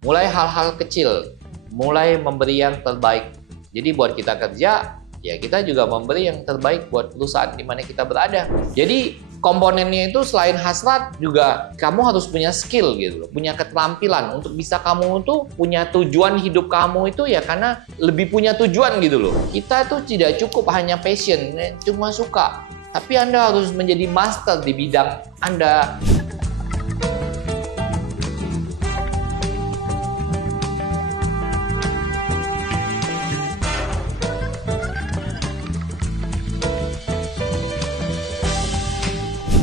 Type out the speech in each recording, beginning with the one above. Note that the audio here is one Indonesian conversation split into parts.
Mulai hal-hal kecil, mulai memberi yang terbaik. Jadi buat kita kerja, ya kita juga memberi yang terbaik buat perusahaan di mana kita berada. Jadi komponennya itu selain hasrat juga kamu harus punya skill gitu loh, punya keterampilan untuk bisa kamu tuh punya tujuan hidup kamu itu ya karena lebih punya tujuan gitu loh. Kita tuh tidak cukup hanya passion, cuma suka, tapi Anda harus menjadi master di bidang Anda.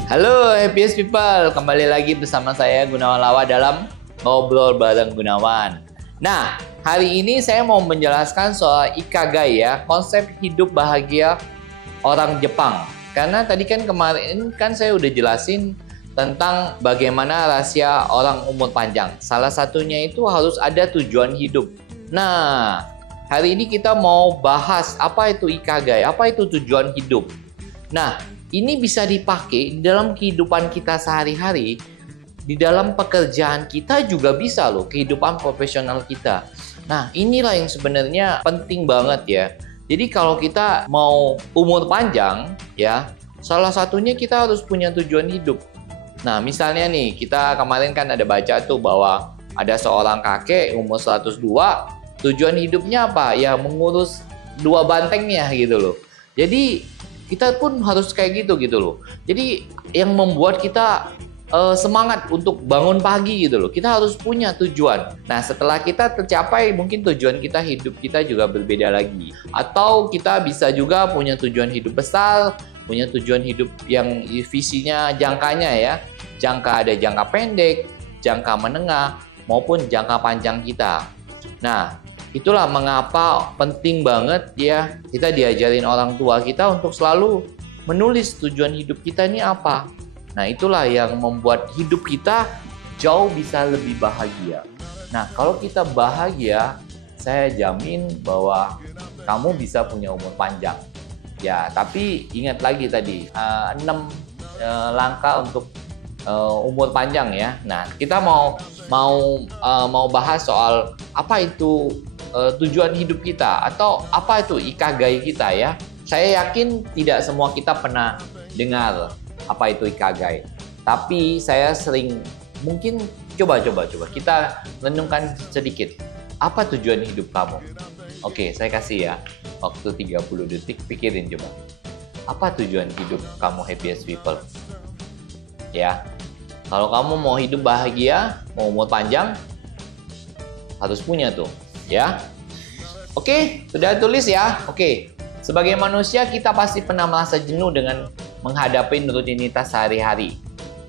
Halo Happiest People, kembali lagi bersama saya Gunawan Lawa dalam Ngobrol Bareng Gunawan. Nah, hari ini saya mau menjelaskan soal Ikigai ya, konsep hidup bahagia orang Jepang. Karena tadi kan kemarin kan saya udah jelasin tentang bagaimana rahasia orang umur panjang. Salah satunya itu harus ada tujuan hidup. Nah, hari ini kita mau bahas apa itu Ikigai, apa itu tujuan hidup. Nah, ini bisa dipakai di dalam kehidupan kita sehari-hari, di dalam pekerjaan kita juga bisa loh, kehidupan profesional kita. Nah, inilah yang sebenarnya penting banget ya. Jadi kalau kita mau umur panjang ya, salah satunya kita harus punya tujuan hidup. Nah, misalnya nih, kita kemarin kan ada baca tuh bahwa ada seorang kakek umur 102, tujuan hidupnya apa? Ya mengurus 2 bantengnya gitu loh. Jadi kita pun harus kayak gitu loh. Jadi yang membuat kita semangat untuk bangun pagi gitu loh. Kita harus punya tujuan. Nah, setelah kita tercapai, mungkin tujuan kita hidup kita juga berbeda lagi. Atau kita bisa juga punya tujuan hidup besar, punya tujuan hidup yang visinya jangkanya ya. Ada jangka pendek, jangka menengah, maupun jangka panjang kita. Nah, itulah mengapa penting banget ya kita diajarin orang tua kita untuk selalu menulis tujuan hidup kita ini apa. Nah, itulah yang membuat hidup kita jauh bisa lebih bahagia. Nah, kalau kita bahagia, saya jamin bahwa kamu bisa punya umur panjang. Ya, tapi ingat lagi tadi 6 langkah untuk umur panjang ya. Nah, kita mau bahas soal apa itu tujuan hidup kita atau apa itu Ikigai kita ya. Saya yakin tidak semua kita pernah dengar apa itu Ikigai. Tapi saya sering mungkin coba kita renungkan sedikit. Apa tujuan hidup kamu? Oke, saya kasih ya waktu 30 detik, pikirin coba. Apa tujuan hidup kamu Happiest People? Ya. Kalau kamu mau hidup bahagia, mau umur panjang, harus punya tuh. Ya, oke, sudah tulis ya. Oke, sebagai manusia kita pasti pernah merasa jenuh dengan menghadapi rutinitas sehari-hari.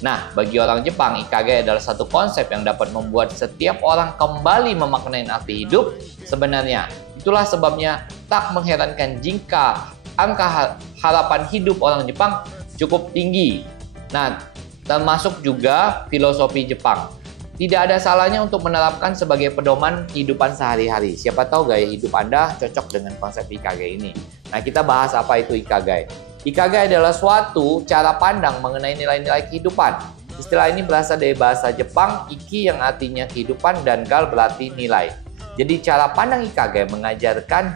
Nah, bagi orang Jepang, Ikigai adalah satu konsep yang dapat membuat setiap orang kembali memaknai arti hidup sebenarnya. Itulah sebabnya tak mengherankan jika angka harapan hidup orang Jepang cukup tinggi. Nah, termasuk juga filosofi Jepang. Tidak ada salahnya untuk menerapkan sebagai pedoman kehidupan sehari-hari. Siapa tahu gaya hidup Anda cocok dengan konsep Ikigai ini. Nah, kita bahas apa itu Ikigai. Ikigai adalah suatu cara pandang mengenai nilai-nilai kehidupan. Istilah ini berasal dari bahasa Jepang, Iki yang artinya kehidupan dan Gal berarti nilai. Jadi cara pandang Ikigai mengajarkan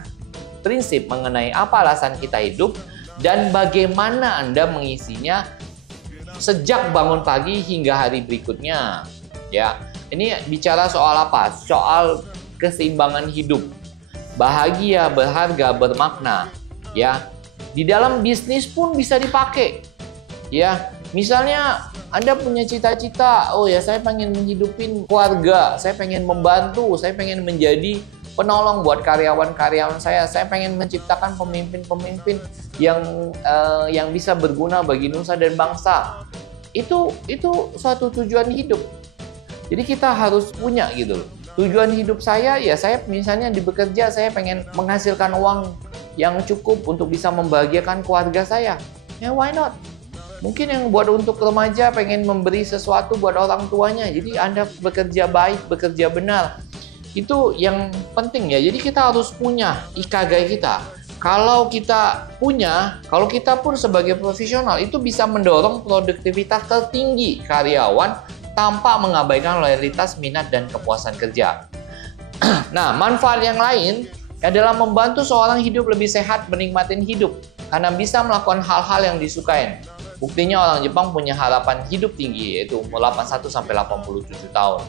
prinsip mengenai apa alasan kita hidup dan bagaimana Anda mengisinya sejak bangun pagi hingga hari berikutnya. Ya, ini bicara soal apa? Soal keseimbangan hidup. Bahagia, berharga, bermakna. Ya, di dalam bisnis pun bisa dipakai. Ya, misalnya Anda punya cita-cita, oh ya saya pengen menghidupin keluarga, saya pengen membantu, saya pengen menjadi penolong buat karyawan-karyawan saya pengen menciptakan pemimpin-pemimpin yang bisa berguna bagi nusa dan bangsa. Itu suatu tujuan hidup. Jadi kita harus punya gitu loh. Tujuan hidup saya ya saya misalnya di bekerja saya pengen menghasilkan uang yang cukup untuk bisa membahagiakan keluarga saya. Ya why not? Mungkin yang buat untuk remaja pengen memberi sesuatu buat orang tuanya. Jadi Anda bekerja baik, bekerja benar. Itu yang penting ya. Jadi kita harus punya Ikigai kita. Kalau kita punya, kalau kita pun sebagai profesional itu bisa mendorong produktivitas tertinggi karyawan tanpa mengabaikan loyalitas, minat, dan kepuasan kerja. Nah, manfaat yang lain adalah membantu seorang hidup lebih sehat, menikmati hidup, karena bisa melakukan hal-hal yang disukain. Buktinya orang Jepang punya harapan hidup tinggi, yaitu umur 81-87 tahun.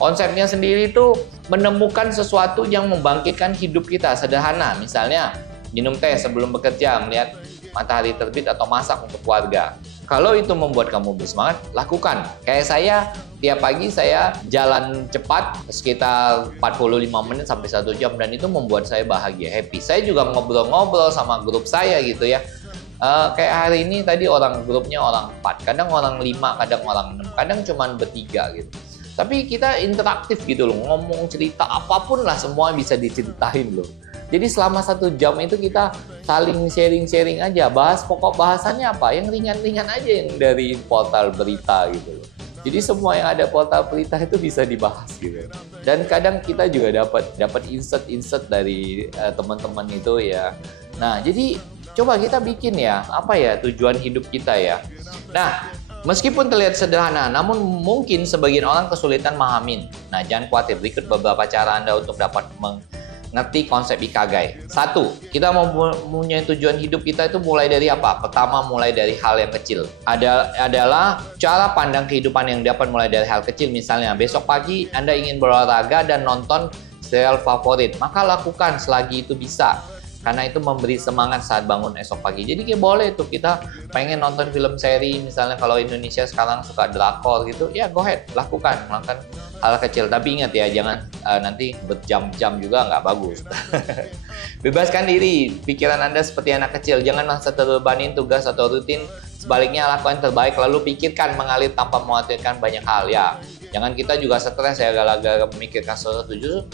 Konsepnya sendiri itu menemukan sesuatu yang membangkitkan hidup kita, sederhana. Misalnya, minum teh sebelum bekerja, melihat matahari terbit, atau masak untuk keluarga. Kalau itu membuat kamu bersemangat, lakukan. Kayak saya, tiap pagi saya jalan cepat sekitar 45 menit sampai 1 jam, dan itu membuat saya bahagia, happy. Saya juga ngobrol-ngobrol sama grup saya gitu ya. Kayak hari ini tadi grupnya orang 4, kadang orang 5, kadang orang 6, kadang cuma bertiga gitu. Tapi kita interaktif gitu loh, ngomong cerita apapun lah, semua bisa diceritain loh. Jadi selama 1 jam itu kita saling sharing-sharing aja, bahas pokok bahasannya apa, yang ringan-ringan aja yang dari portal berita gitu loh. Jadi semua yang ada portal berita itu bisa dibahas gitu. Dan kadang kita juga dapat insert dari teman-teman itu ya. Nah, jadi coba kita bikin ya, apa ya tujuan hidup kita ya. Nah, meskipun terlihat sederhana, namun mungkin sebagian orang kesulitan memahami. Nah, jangan khawatir, berikut beberapa cara Anda untuk dapat mengerti konsep Ikigai. 1. Kita mempunyai tujuan hidup kita itu mulai dari apa? Pertama, mulai dari hal yang kecil. Adalah cara pandang kehidupan yang dapat mulai dari hal kecil. Misalnya, besok pagi Anda ingin berolahraga dan nonton serial favorit, maka lakukan selagi itu bisa. Karena itu memberi semangat saat bangun esok pagi. Jadi kayak boleh tuh kita pengen nonton film seri, misalnya kalau Indonesia sekarang suka drakor gitu, ya go ahead, lakukan hal kecil. Tapi ingat ya, jangan nanti berjam-jam juga nggak bagus. Bebaskan diri, pikiran Anda seperti anak kecil. Jangan merasa terbebanin tugas atau rutin. Sebaliknya, lakukan yang terbaik, lalu pikirkan mengalir tanpa mengkhawatirkan banyak hal ya. Jangan kita juga stres ya gara-gara memikirkan sesuatu, justru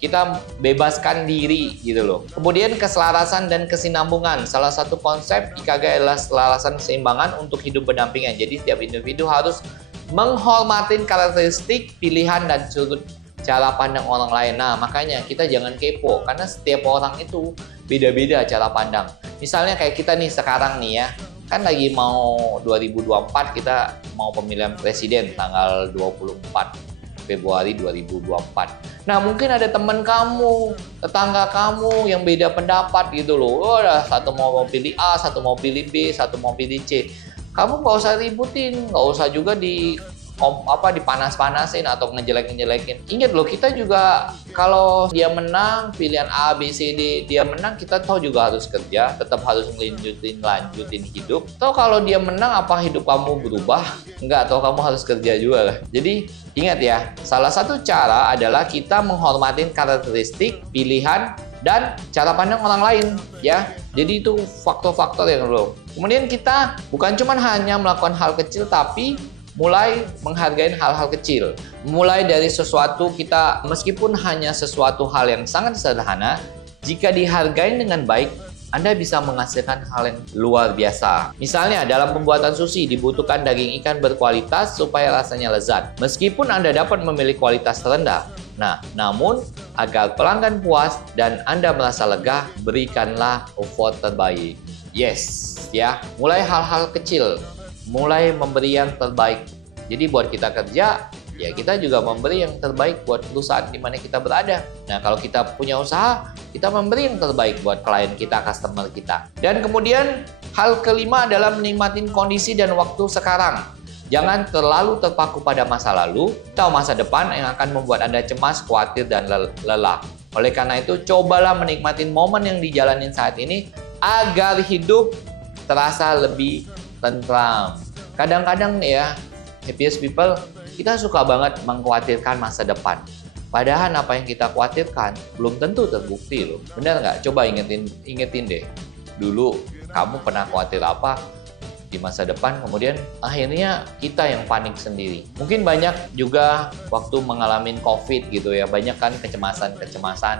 kita bebaskan diri gitu loh. Kemudian keselarasan dan kesinambungan. Salah satu konsep Ikigai adalah keselarasan keseimbangan untuk hidup berdampingan. Jadi setiap individu harus menghormati karakteristik, pilihan, dan sudut cara pandang orang lain. Nah, makanya kita jangan kepo, karena setiap orang itu beda-beda cara pandang. Misalnya kayak kita nih sekarang nih ya, kan lagi mau 2024, kita mau pemilihan presiden tanggal 24 Februari 2024. Nah, mungkin ada teman kamu, tetangga kamu yang beda pendapat gitu loh. Oh, satu mau pilih A, satu mau pilih B, satu mau pilih C. Kamu nggak usah ributin, nggak usah juga dipanas-panasin atau ngejelek-ngejelekin. Ingat loh, kita juga kalau dia menang pilihan A, B, C, D, dia menang, kita tahu juga harus kerja, tetap harus lanjutin hidup. Atau kalau dia menang, apa hidup kamu berubah? Enggak, atau kamu harus kerja juga lah. Jadi ingat ya, salah satu cara adalah kita menghormati karakteristik, pilihan, dan cara pandang orang lain ya. Jadi itu faktor-faktor yang loh. Kemudian kita bukan cuma hanya melakukan hal kecil, tapi mulai menghargai hal-hal kecil. Mulai dari sesuatu kita, meskipun hanya sesuatu hal yang sangat sederhana, jika dihargai dengan baik, Anda bisa menghasilkan hal yang luar biasa. Misalnya, dalam pembuatan sushi dibutuhkan daging ikan berkualitas supaya rasanya lezat. Meskipun Anda dapat memilih kualitas terendah. Nah, namun agar pelanggan puas dan Anda merasa lega, berikanlah effort terbaik. Yes, ya. Mulai hal-hal kecil. Mulai memberi yang terbaik. Jadi buat kita kerja, ya kita juga memberi yang terbaik buat perusahaan di mana kita berada. Nah, kalau kita punya usaha, kita memberi yang terbaik buat klien kita, customer kita. Dan kemudian hal kelima adalah menikmati kondisi dan waktu sekarang. Jangan terlalu terpaku pada masa lalu atau masa depan yang akan membuat Anda cemas, khawatir, dan lelah. Oleh karena itu, cobalah menikmati momen yang dijalanin saat ini agar hidup terasa lebih tentram. Kadang-kadang ya, happiest people, kita suka banget mengkhawatirkan masa depan. Padahal apa yang kita khawatirkan belum tentu terbukti loh. Benar nggak? Coba ingetin deh. Dulu kamu pernah khawatir apa di masa depan, kemudian akhirnya kita yang panik sendiri. Mungkin banyak juga waktu mengalami COVID gitu ya, banyak kan kecemasan,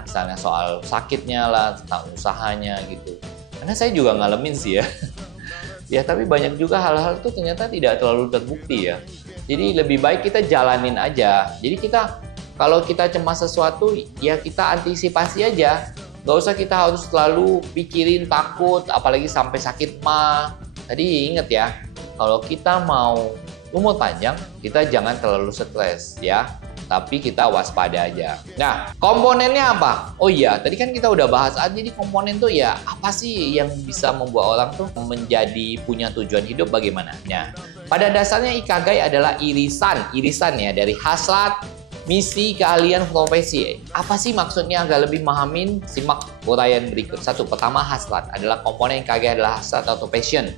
misalnya soal sakitnya lah, tentang usahanya gitu. Karena saya juga ngalamin sih ya. Ya, tapi banyak juga hal-hal itu ternyata tidak terlalu terbukti ya. Jadi lebih baik kita jalanin aja. Jadi kalau kita cemas sesuatu, ya kita antisipasi aja. Nggak usah kita harus selalu pikirin takut, apalagi sampai sakit mah. Tadi ingat ya, kalau kita mau umur panjang, kita jangan terlalu stres ya. Tapi kita waspada aja. Nah, komponennya apa? Oh iya, tadi kan kita udah bahas. Jadi komponen tuh ya apa sih yang bisa membuat orang tuh menjadi punya tujuan hidup bagaimana? Nah, pada dasarnya Ikigai adalah irisan ya dari hasrat, misi, keahlian, profesi. Apa sih maksudnya? Agak lebih memahamin, simak uraian berikut. Satu, pertama hasrat adalah komponen Ikigai adalah hasrat atau passion.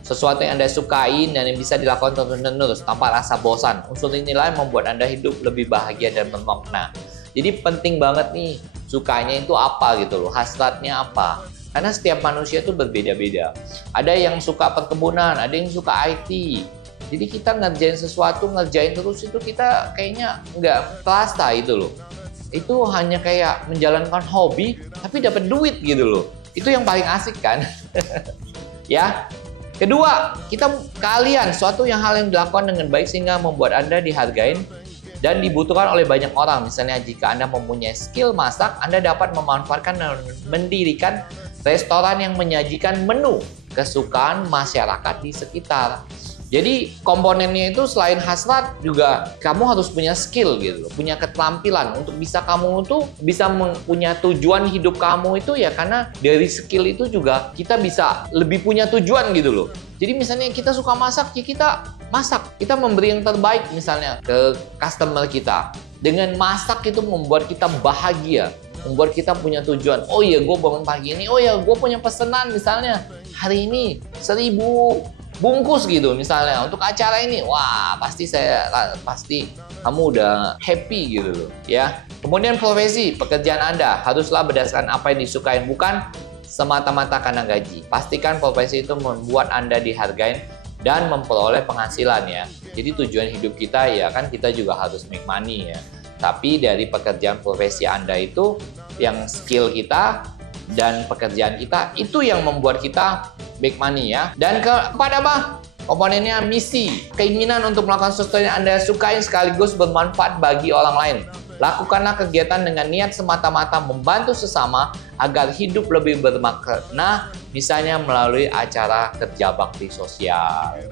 Sesuatu yang Anda sukain dan yang bisa dilakukan terus-menerus tanpa rasa bosan. Unsur inilah yang membuat Anda hidup lebih bahagia dan bermakna. Jadi penting banget nih, sukanya itu apa gitu loh, hasratnya apa. Karena setiap manusia itu berbeda-beda. Ada yang suka perkebunan, ada yang suka IT. Jadi kita ngerjain sesuatu, ngerjain terus itu kita kayaknya nggak terasa itu loh. Itu hanya kayak menjalankan hobi, tapi dapat duit gitu loh. Itu yang paling asik kan? Ya. Kedua, keahlian, suatu hal yang dilakukan dengan baik sehingga membuat Anda dihargain dan dibutuhkan oleh banyak orang. Misalnya jika Anda mempunyai skill masak, Anda dapat memanfaatkan dan mendirikan restoran yang menyajikan menu kesukaan masyarakat di sekitar. Jadi komponennya itu selain hasrat juga kamu harus punya skill gitu loh, punya keterampilan untuk bisa kamu tuh bisa punya tujuan hidup kamu itu ya karena dari skill itu juga kita bisa lebih punya tujuan gitu loh. Jadi misalnya kita suka masak ya kita masak, kita memberi yang terbaik misalnya ke customer kita. Dengan masak itu membuat kita bahagia, membuat kita punya tujuan. Oh iya gue bangun pagi ini, oh iya gue punya pesanan misalnya hari ini 1000 bungkus gitu misalnya untuk acara ini, wah pasti kamu udah happy gitu loh ya. Kemudian profesi, pekerjaan Anda haruslah berdasarkan apa yang disukai, bukan semata-mata karena gaji. Pastikan profesi itu membuat Anda dihargai dan memperoleh penghasilan ya. Jadi tujuan hidup kita ya kan kita juga harus make money ya. Tapi dari pekerjaan profesi Anda itu yang skill kita dan pekerjaan kita itu yang membuat kita make money ya. Dan kepada apa? Komponennya misi, keinginan untuk melakukan sesuatu yang Anda sukai sekaligus bermanfaat bagi orang lain. Lakukanlah kegiatan dengan niat semata-mata membantu sesama agar hidup lebih bermakna, misalnya melalui acara kerja bakti sosial.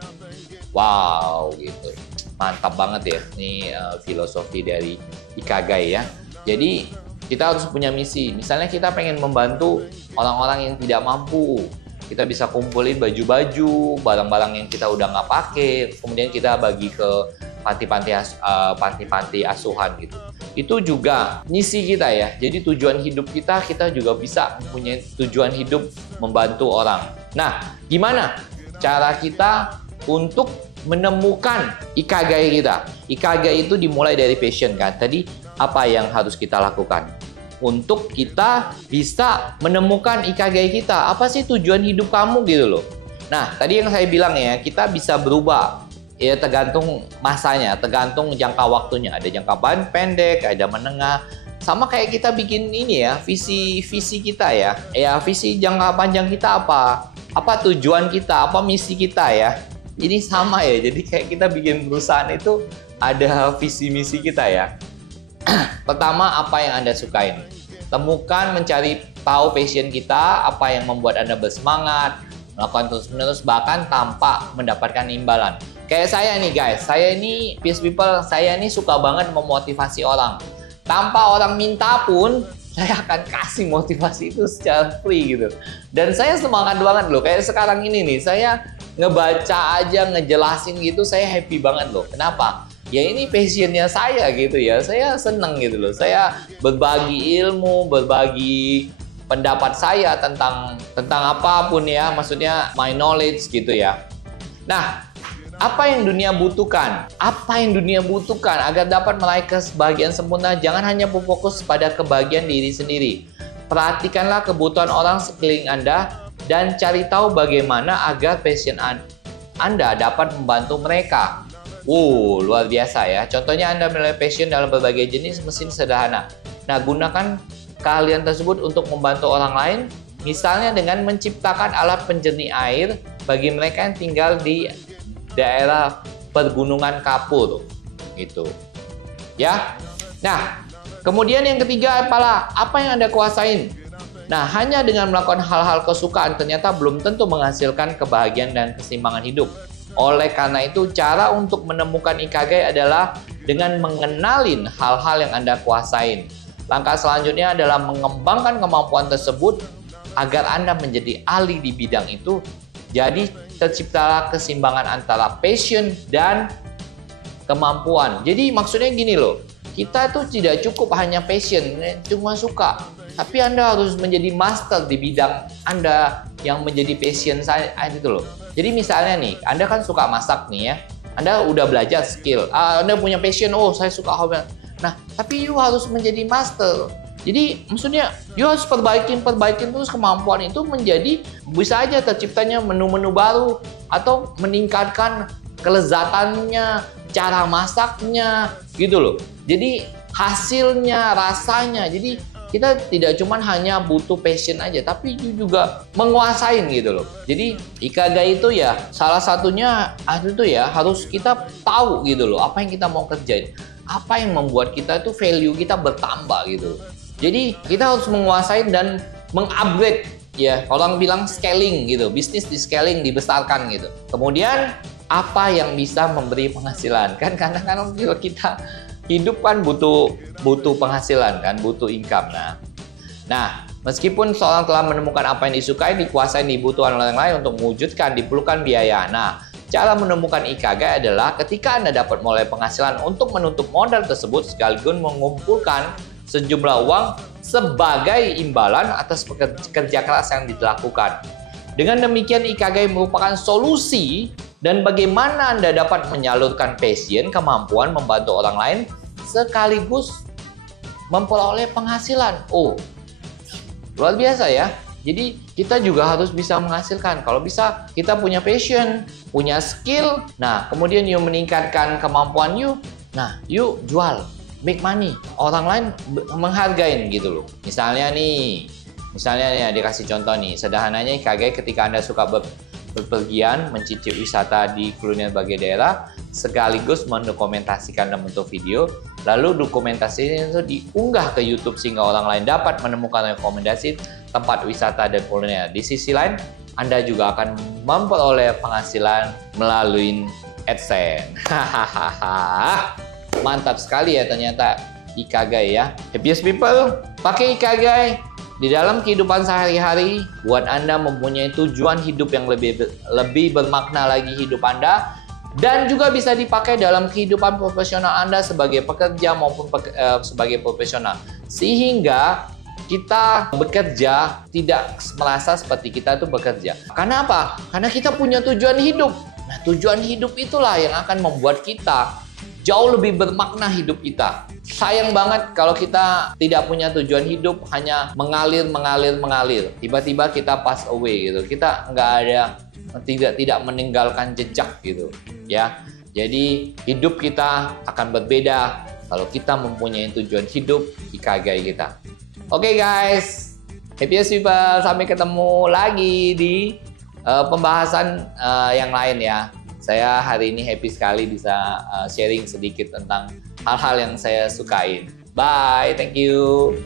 Wow, gitu. Mantap banget ya, ini filosofi dari Ikigai ya. Jadi kita harus punya misi. Misalnya kita pengen membantu orang-orang yang tidak mampu. Kita bisa kumpulin baju-baju, barang-barang yang kita udah nggak pakai, kemudian kita bagi ke panti-panti asuhan gitu. Itu juga misi kita ya. Jadi tujuan hidup kita juga bisa mempunyai tujuan hidup membantu orang. Nah, gimana cara kita untuk menemukan Ikigai kita? Ikigai itu dimulai dari passion kan. Tadi apa yang harus kita lakukan untuk kita bisa menemukan Ikigai kita? Apa sih tujuan hidup kamu gitu loh. Nah, tadi yang saya bilang ya, kita bisa berubah. Ya tergantung masanya, tergantung jangka waktunya. Ada jangka pendek, ada menengah. Sama kayak kita bikin ini ya, visi kita ya. Ya, visi jangka panjang kita apa? Apa tujuan kita? Apa misi kita ya? Ini sama ya. Jadi kayak kita bikin perusahaan itu ada visi misi kita ya. Pertama, apa yang Anda sukain? Temukan, mencari tahu passion kita, apa yang membuat Anda bersemangat, melakukan terus-menerus bahkan tanpa mendapatkan imbalan. Kayak saya nih guys, saya ini peace people, saya ini suka banget memotivasi orang. Tanpa orang minta pun, saya akan kasih motivasi itu secara free gitu. Dan saya semangat banget loh, kayak sekarang ini nih, saya ngebaca aja, ngejelasin gitu, saya happy banget loh. Kenapa? Ya ini passionnya saya gitu ya, saya seneng gitu loh. Saya berbagi ilmu, berbagi pendapat saya tentang apapun ya, maksudnya my knowledge gitu ya. Nah, apa yang dunia butuhkan? Apa yang dunia butuhkan agar dapat meraih kebahagiaan sempurna? Jangan hanya berfokus pada kebahagiaan diri sendiri. Perhatikanlah kebutuhan orang sekeliling Anda dan cari tahu bagaimana agar passion Anda dapat membantu mereka. Luar biasa ya. Contohnya Anda memiliki passion dalam berbagai jenis mesin sederhana. Nah, gunakan keahlian tersebut untuk membantu orang lain, misalnya dengan menciptakan alat penjernih air bagi mereka yang tinggal di daerah pergunungan kapur. Gitu. Ya. Nah, kemudian yang ketiga apa yang Anda kuasain? Nah, hanya dengan melakukan hal-hal kesukaan ternyata belum tentu menghasilkan kebahagiaan dan keseimbangan hidup. Oleh karena itu, cara untuk menemukan Ikigai adalah dengan mengenalin hal-hal yang Anda kuasain. Langkah selanjutnya adalah mengembangkan kemampuan tersebut agar Anda menjadi ahli di bidang itu. Jadi terciptalah keseimbangan antara passion dan kemampuan. Jadi maksudnya gini loh, kita tuh tidak cukup hanya passion, cuma suka. Tapi Anda harus menjadi master di bidang Anda yang menjadi passion saya itu loh. Jadi misalnya nih, Anda kan suka masak nih ya. Anda udah belajar skill, Anda punya passion, oh saya suka hobi. Nah, tapi you harus menjadi master. Jadi maksudnya you harus perbaikin terus kemampuan itu menjadi bisa aja terciptanya menu-menu baru atau meningkatkan kelezatannya, cara masaknya gitu loh. Jadi hasilnya, rasanya. Jadi kita tidak cuma hanya butuh passion aja, tapi juga menguasain gitu loh. Jadi Ikigai itu ya salah satunya itu ya harus kita tahu gitu loh apa yang kita mau kerjain. Apa yang membuat kita itu value kita bertambah gitu. Jadi kita harus menguasain dan mengupgrade ya. Orang bilang scaling gitu, bisnis di scaling, dibesarkan gitu. Kemudian apa yang bisa memberi penghasilan kan kadang-kadang kita hidup kan butuh penghasilan kan, butuh income. Nah, meskipun seorang telah menemukan apa yang disukai, dikuasai, dibutuhkan oleh orang lain untuk mewujudkan, diperlukan biaya. Nah, cara menemukan Ikigai adalah ketika Anda dapat mulai penghasilan untuk menutup modal tersebut sekaligus mengumpulkan sejumlah uang sebagai imbalan atas kerja keras yang dilakukan. Dengan demikian, Ikigai merupakan solusi dan bagaimana Anda dapat menyalurkan passion, kemampuan membantu orang lain sekaligus memperoleh penghasilan. Oh, luar biasa ya. Jadi kita juga harus bisa menghasilkan. Kalau bisa kita punya passion, punya skill, nah kemudian you meningkatkan kemampuan you, nah you jual, make money. Orang lain menghargain gitu loh. Misalnya nih dikasih contoh nih, sederhananya Ikigai ketika Anda suka berpergian, mencicip wisata di kuliner berbagai daerah, sekaligus mendokumentasikan dalam bentuk video, lalu dokumentasi itu diunggah ke YouTube sehingga orang lain dapat menemukan rekomendasi tempat wisata dan kuliner. Di sisi lain, Anda juga akan memperoleh penghasilan melalui AdSense. Mantap sekali ya ternyata Ikigai ya. Happiest people, pakai Ikigai di dalam kehidupan sehari-hari buat Anda mempunyai tujuan hidup yang lebih bermakna lagi hidup Anda, dan juga bisa dipakai dalam kehidupan profesional Anda sebagai pekerja maupun sebagai profesional, sehingga kita bekerja tidak merasa seperti kita itu bekerja. Karena apa? Karena kita punya tujuan hidup. Nah, tujuan hidup itulah yang akan membuat kita jauh lebih bermakna hidup kita. Sayang banget kalau kita tidak punya tujuan hidup, hanya mengalir. Tiba-tiba kita pass away gitu. Kita tidak meninggalkan jejak gitu ya. Jadi hidup kita akan berbeda kalau kita mempunyai tujuan hidup, Ikigai kita. Oke guys, happiest people, sampai ketemu lagi di pembahasan yang lain ya. Saya hari ini happy sekali bisa sharing sedikit tentang hal-hal yang saya sukain. Bye, thank you.